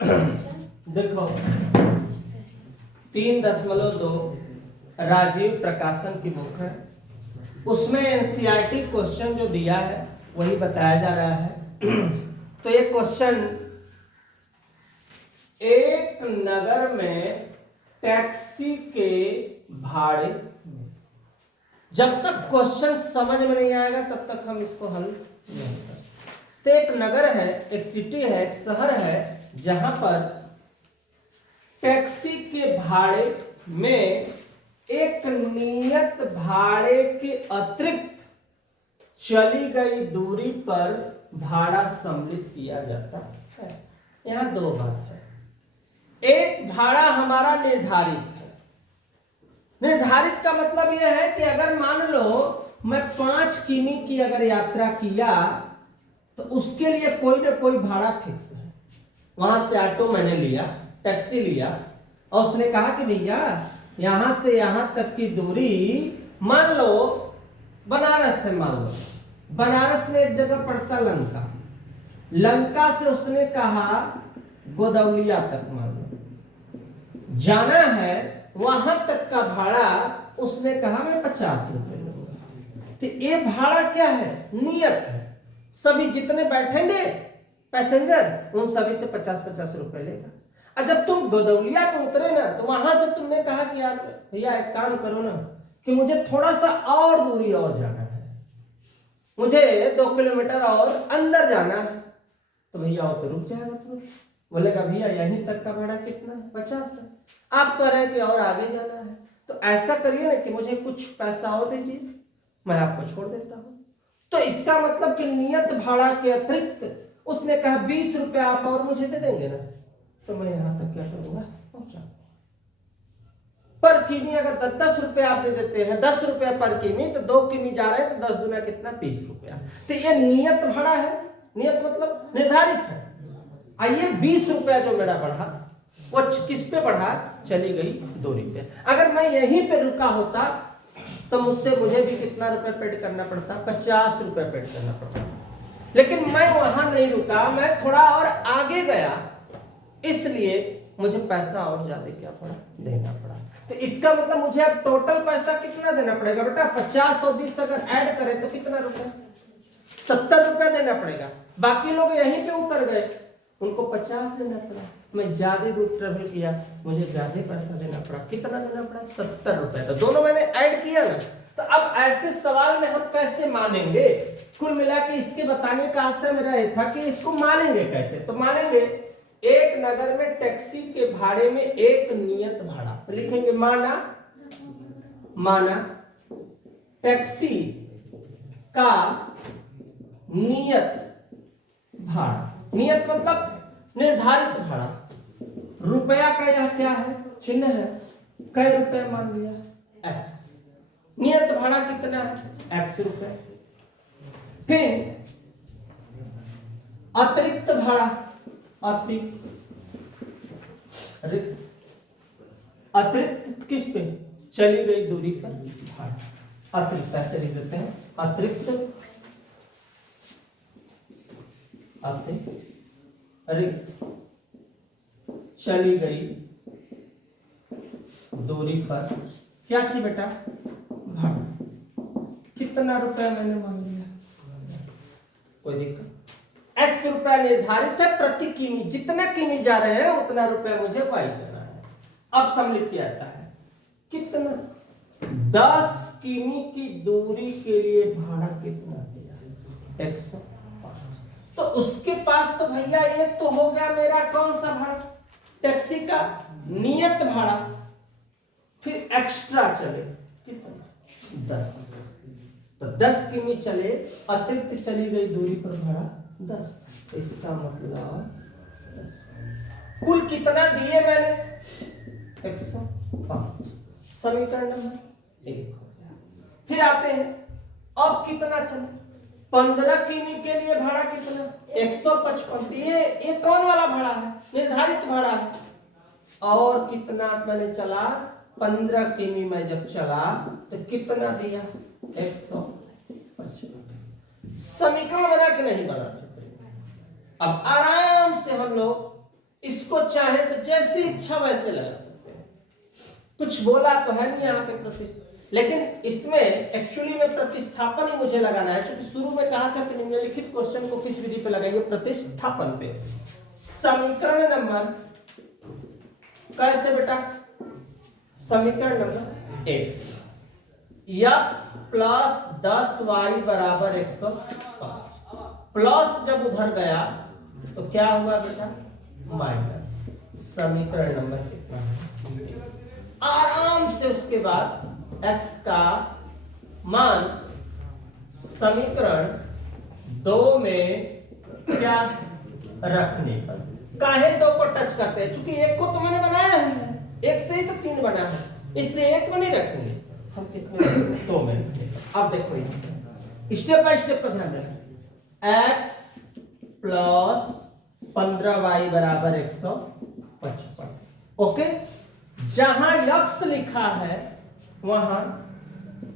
देखो 3.2 राजीव प्रकाशन की बुक है, उसमें एनसीईआरटी क्वेश्चन जो दिया है वही बताया जा रहा है। तो ये क्वेश्चन, एक नगर में टैक्सी के भाड़े, जब तक क्वेश्चन समझ में नहीं आएगा तब तक हम इसको हल नहीं कर सकते। तो एक नगर है, एक सिटी है, एक शहर है जहां पर टैक्सी के भाड़े में एक नियत भाड़े के अतिरिक्त चली गई दूरी पर भाड़ा सम्मिलित किया जाता है। यहां दो बात है। एक, भाड़ा हमारा निर्धारित है। निर्धारित का मतलब यह है कि अगर मान लो मैं 5 किमी की अगर यात्रा किया तो उसके लिए कोई ना कोई भाड़ा फिक्स है। वहां से ऑटो मैंने लिया, टैक्सी लिया और उसने कहा कि भैया यहां से यहां तक की दूरी मान लो बनारस से, मान लो बनारस में एक जगह पड़ता लंका, लंका से उसने कहा गोदौलिया तक मान लो जाना है, वहां तक का भाड़ा उसने कहा मैं 50 रुपए लूंगा। तो ये भाड़ा क्या है? नियत है। सभी जितने बैठेंगे पैसेंजर उन सभी से 50-50 रुपए लेगा। और जब तुम गोदौलिया पे उतरे ना तो वहां से तुमने कहा कि यार भैया एक काम करो ना कि मुझे थोड़ा सा और दूरी और जाना है, मुझे 2 किलोमीटर और अंदर जाना है, तो भैया वो तो रुक जाएगा। तुम बोलेगा भैया यहीं तक का भाड़ा कितना है? 50 है। आप कह रहे हैं कि और आगे जाना है, तो ऐसा करिए ना कि मुझे कुछ पैसा और दीजिए, मैं आपको छोड़ देता हूं। तो इसका मतलब कि नियत भाड़ा के अतिरिक्त उसने कहा 20 रुपए आप और मुझे दे देंगे ना, तो मैं यहां तक क्या करूंगा? पहुंचा। पर किमी अगर 10 रुपए आप दे देते हैं, 10 रुपए पर किमी, तो 2 किमी जा रहे हैं तो 10 दुना कितना? 20 रुपया। तो ये नियत भाड़ा है। नियत मतलब निर्धारित है। आइए 20 रुपया जो मेरा बढ़ा वो किस पे बढ़ा? चली गई दूरी पे। अगर मैं यहीं पे रुका होता तो मुझे भी कितना रुपए पेड करना पड़ता? 50 रुपए पेड करना पड़ता। लेकिन मैं वहां नहीं रुका, मैं थोड़ा और आगे गया, इसलिए मुझे पैसा और ज्यादा क्या पड़ा? देना पड़ा। तो इसका मतलब मुझे अब टोटल पैसा कितना देना पड़ेगा बेटा? 50 और 20 अगर ऐड करें तो कितना रुपए? 70 रुपए देना पड़ेगा। बाकी लोग यहीं पे उतर गए, उनको 50 देना पड़ा। मैं ज्यादा दूर ट्रेवल किया, मुझे ज्यादा पैसा देना पड़ा। कितना देना पड़ा? 70 रुपए। तो दोनों मैंने ऐड किया ना। तो अब ऐसे सवाल में हम कैसे मानेंगे? कुल मिला के इसके बताने का आशय मेरा यह था कि इसको मानेंगे कैसे। तो मानेंगे, एक नगर में टैक्सी के भाड़े में एक नियत भाड़ा, तो लिखेंगे माना टैक्सी का नियत भाड़ा। नियत मतलब निर्धारित भाड़ा। रुपया का यह क्या है? चिन्ह है। कई रुपए मान लिया? x। नियत भाड़ा कितना है? x रुपए। फिर अतिरिक्त भाड़ा, अतिरिक्त किस पे? चली गई दूरी पर भाड़ा। अतिरिक्त ऐसे लिख देते हैं, अतिरिक्त चली गई दूरी पर क्या चाहिए बेटा? भाड़ा। कितना रुपया मैंने मान लिया? कोई दिक्कत? x रुपया निर्धारित है प्रति किमी, जितना किमी जा रहे हैं उतना रुपया मुझे वाई देना है। अब सम्मिलित किया जाता है कितना? 10 किमी की दूरी के लिए भाड़ा कितना दिया? 105। तो उसके पास तो भैया ये तो हो गया मेरा कौन सा भाड़ा? टैक्सी का नियत भाड़ा। फिर एक्स्ट्रा चले कितना? 10। तो 10 किमी चले, अतिरिक्त चली गई दूरी पर भाड़ा 10। इसका मतलब 10। कुल कितना दिए मैंने? 105। समीकरण नंबर 1 हो गया। फिर आते हैं, अब कितना चले? 15 किमी के लिए भाड़ा कितना? 155। ये कौन वाला भाड़ा है? निर्धारित भाड़ा है। और कितना मैंने चला? 15 किमी में जब चला तो कितना दिया? 155। समीकरण बना कि नहीं बना? अब आराम से हम लोग इस जिसको चाहे तो जैसी इच्छा वैसे लगा सकते हैं। कुछ बोला तो है नहीं यहाँ पे प्रतिस्थापन, लेकिन इसमें एक्चुअली में प्रतिस्थापन ही मुझे लगाना है, क्योंकि शुरू में कहा था कि निम्नलिखित क्वेश्चन को किस विधि पे लगाइए, प्रतिस्थापन पे। समीकरण नंबर कैसे बेटा, समीकरण नंबर 1, x प्लस 10y बराबर 105, प्लस जब उधर गया तो क्या हुआ बेटा, माइनस। समीकरण नंबर कितना है, आराम से उसके बाद x का मान समीकरण 2 में क्या रखने पर, काहे 2 को टच करते हैं, चूंकि 1 को तो मैंने बनाया है, 1 से ही तो 3 बना है, इसलिए 1 में नहीं रखेंगे हम, किसमें 2 में रखेंगे। अब देखो स्टेप बाय स्टेप पर ध्यान देना, x प्लस 15y बराबर 155, ओके। जहां x लिखा है वहां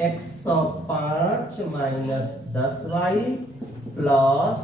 105 माइनस 10y प्लस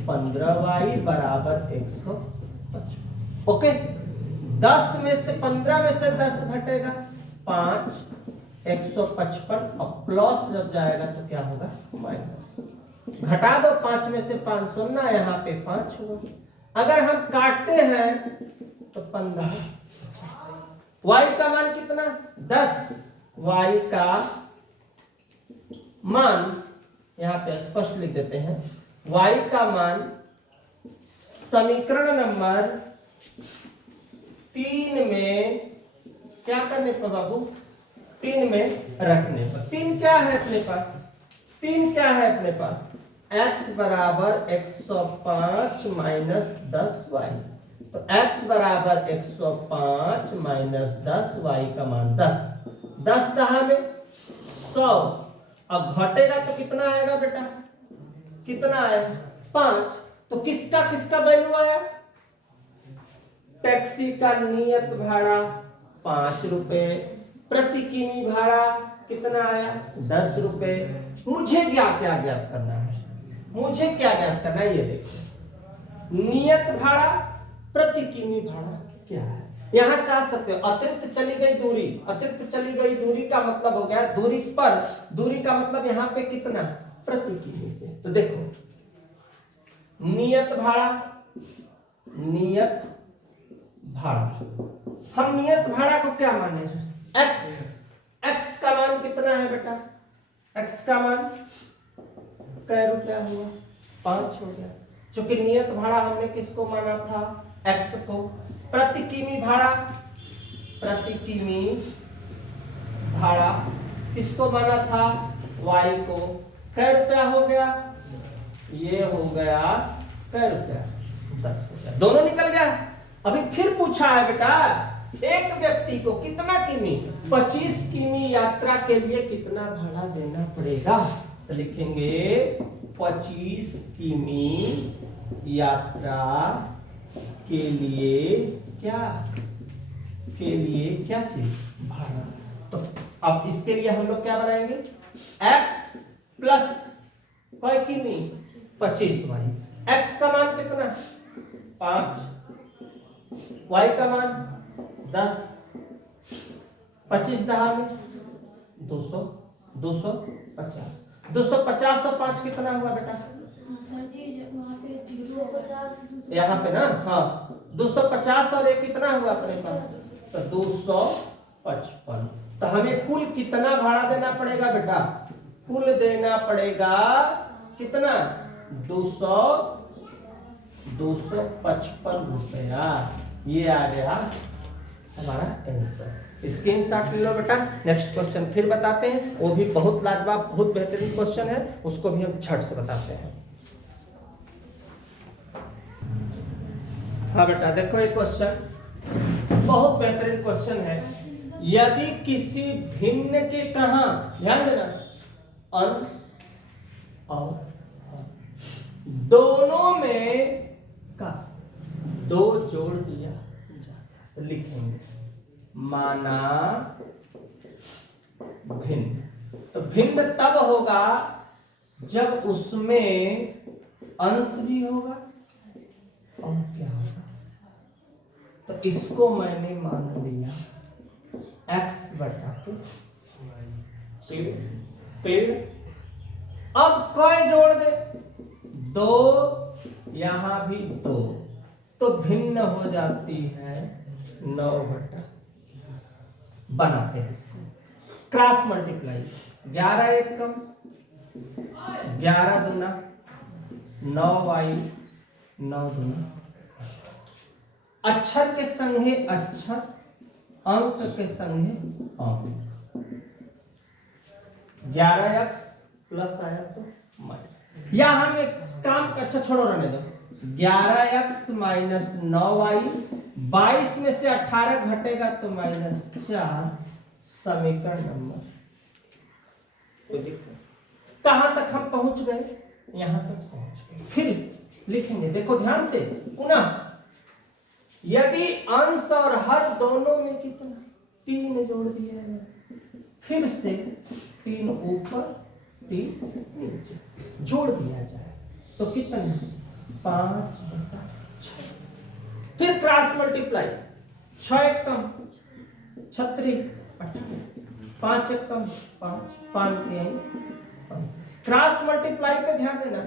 15y बराबर 155, ओके। 10 में से 15 में से 10 घटेगा 5, 155, और प्लस जब जाएगा तो क्या होगा, माइनस। घटा दो 5 में से 5 सुनना, यहाँ पे 5 हुआ। अगर हम काटते हैं तो 15, y का मान कितना, 10, y का मान यहां पे स्पष्ट लिख देते हैं, y का मान समीकरण नंबर 3 में क्या करने पर बाबू, 3 में रखने पर। 3 क्या है अपने पास, 3 क्या है अपने पास, x बराबर 105 माइनस 10y, तो x बराबर 105 माइनस 10, y का मान 10, 10 दहा में 100, अब घटेगा तो कितना आएगा बेटा, कितना आएगा, 5। तो किसका किसका वैल्यू आया, टैक्सी का नियत भाड़ा 5 रुपए, प्रति किमी भाड़ा कितना आया, 10 रुपए। मुझे क्या क्या ज्ञात करना है, मुझे क्या ज्ञात करना है, ये देखो, नियत भाड़ा प्रति किमी भाड़ा क्या है। यहां चाह सकते हो अतिरिक्त चली गई दूरी, अतिरिक्त चली गई दूरी का मतलब हो गया दूरी पर, दूरी का मतलब यहां पे कितना, प्रति किमी पे। तो देखो नियत भाड़ा, नियत भाड़ा, हम नियत भाड़ा को क्या माने हैं, x, x का मान कितना है बेटा, x का मान कै रुपया हुआ, 5 हो गया। चूंकि नियत भाड़ा हमने किसको माना था, x को। प्रति किमी भाड़ा, प्रति किमी भाड़ा किसको माना था, y को। कै रुपया हो गया, ये हो गया कै रुपया, 10 हो गया, दोनों निकल गया। अभी फिर पूछा है बेटा, एक व्यक्ति को कितना किमी, 25 किमी यात्रा के लिए कितना भाड़ा देना पड़ेगा, तो लिखेंगे 25 किमी यात्रा के लिए क्या, के लिए क्या चीज, भाड़ा। तो अब इसके लिए हम लोग क्या बनाएंगे, x प्लस कोई किमी 25 वाई, x का मान कितना 5, y का मान 10, 25 दहा में 200, 250, 250 और 5 कितना हुआ बेटा, यहाँ पे ना, हाँ 250 और एक कितना हुआ अपने पास, तो 255। तो हमें कुल कितना भाड़ा देना पड़ेगा बेटा, कुल देना पड़ेगा कितना, 255 रुपया। ये आ गया हमारा आंसर। स्क्रीनशॉट ले लो बेटा। नेक्स्ट क्वेश्चन फिर बताते हैं, वो भी बहुत लाजवाब, बहुत बेहतरीन क्वेश्चन है, उसको भी हम झट से बताते हैं। हाँ बेटा देखो ये क्वेश्चन बहुत बेहतरीन क्वेश्चन है। यदि किसी भिन्न के, कहां ध्यान देना, अंश और दोनों में का 2 जोड़ दिया जाता, तो लिखेंगे माना भिन्न। तो भिन्न तब होगा जब उसमें अंश भी होगा और क्या होगा, इसको मैंने मान लिया x बटा के पेड़। अब कोई जोड़ दे, 2 यहां भी 2, तो भिन्न हो जाती है 9 बटा। बनाते हैं इसको क्रॉस मल्टीप्लाई, 11 एक कम 11 दूना 9y, 9 दूना अक्षर के संगे अक्षर, अंक के संगे अंक। 11x प्लस आया तो माइनस, या हम एक काम अच्छा छोड़ो रहने दो, 11x माइनस 9y, 22 में से 18 घटेगा तो -4, समीकरण नंबर। कहां तक हम पहुंच गए? यहां तक पहुंच गए। फिर लिखेंगे, देखो ध्यान से पुनः, यदि अंश और हर दोनों में कितना 3 जोड़ दिया है, फिर से 3 ऊपर 3 नीचे जोड़ दिया जाए तो कितना 5 बटा 6। फिर क्रॉस मल्टीप्लाई, 6 एक कम 36, 5 एक कम 5, 5 3 5। क्रॉस मल्टीप्लाई पे ध्यान देना,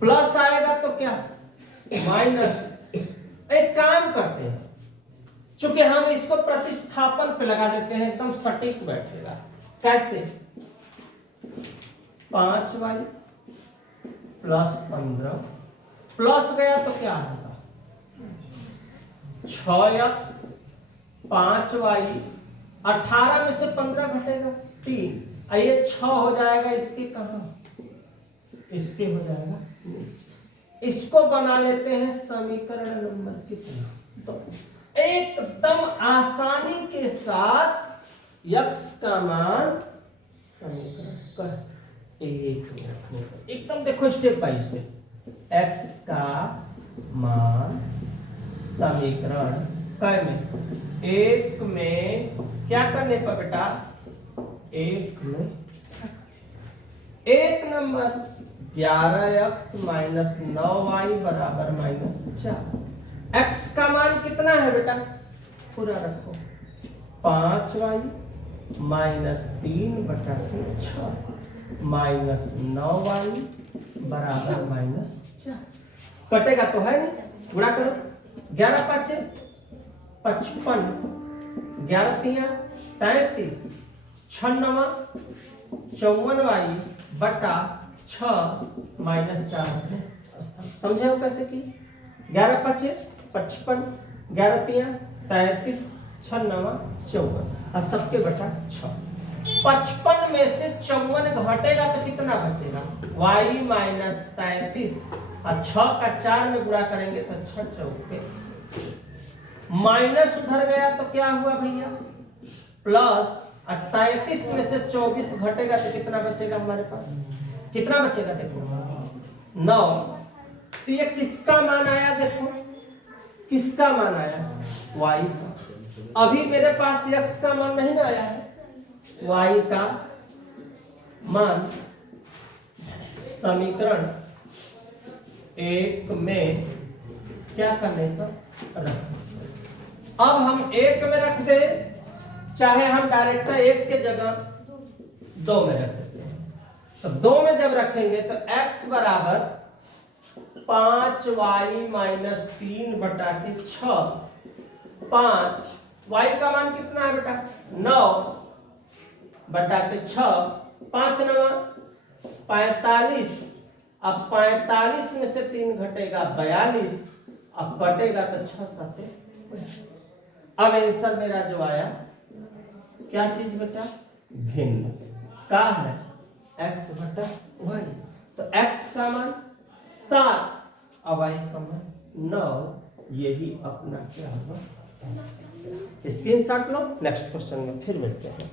प्लस आएगा तो क्या माइनस। एक काम करते हैं, चूंकि हम इसको प्रतिस्थापन पे लगा देते हैं, एकदम सटीक बैठेगा। कैसे? 5y प्लस 15 प्लस गया तो क्या होगा 6x, 5y, 18 में से 15 घटेगा 3, ये 6 हो जाएगा, इसके कहां, इसके हो जाएगा नीचे। इसको बना लेते हैं समीकरण नंबर कितना, तो एकदम आसानी के साथ x का मान समीकरण का 1 एकदम देखो स्टेप बाय स्टेप, x का मान समीकरण क में 1 में क्या करने पर बेटा, 1 में 1 नंबर 11x माइनस 9y बराबर -4। x का मान कितना है बेटा, पूरा रखो, 5y माइनस 3 बटा 6 माइनस 9y बराबर -4। कटेगा तो है नहीं, गुणा करो, 11 5 55, 11 3 33, 6 9 54y बटा 6 माइनस 4। समझे हो कैसे की? 11 5 55, 11 3 33, 6 9 54 और सबके बचा 6। 55 में से 54 घटेगा तो कितना बचेगा, y माइनस 33, और 6 का 4 में गुणा करेंगे तो 6 चौके, माइनस उधर गया तो क्या हुआ भैया प्लस, 33 में से 24 घटेगा तो कितना बचेगा हमारे पास, कितना बचेगा देखो 9। तो ये किसका मान आया, देखो किसका मान आया, y का। अभी मेरे पास x का मान नहीं ना आया है, y का मान समीकरण 1 में क्या करने पर रख। अब हम 1 में रख दे, चाहे हम डायरेक्ट 1 के जगह 2 में रख देते हैं। तो 2 में जब रखेंगे तो x बराबर 5y माइनस 3 बटा के 6, 5 y का मान कितना है बेटा 9 बटा के 6, 5 9 45, अब 45 में से 3 घटेगा 42, अब कटेगा तो 6 7। अब आंसर मेरा जो आया क्या चीज बेटा, भिन्न का है x बटा y। तो x का मान 7 और y का मान 9, यही अपना क्या होगा। स्क्रीनशॉट लो, नेक्स्ट क्वेश्चन में फिर मिलते हैं।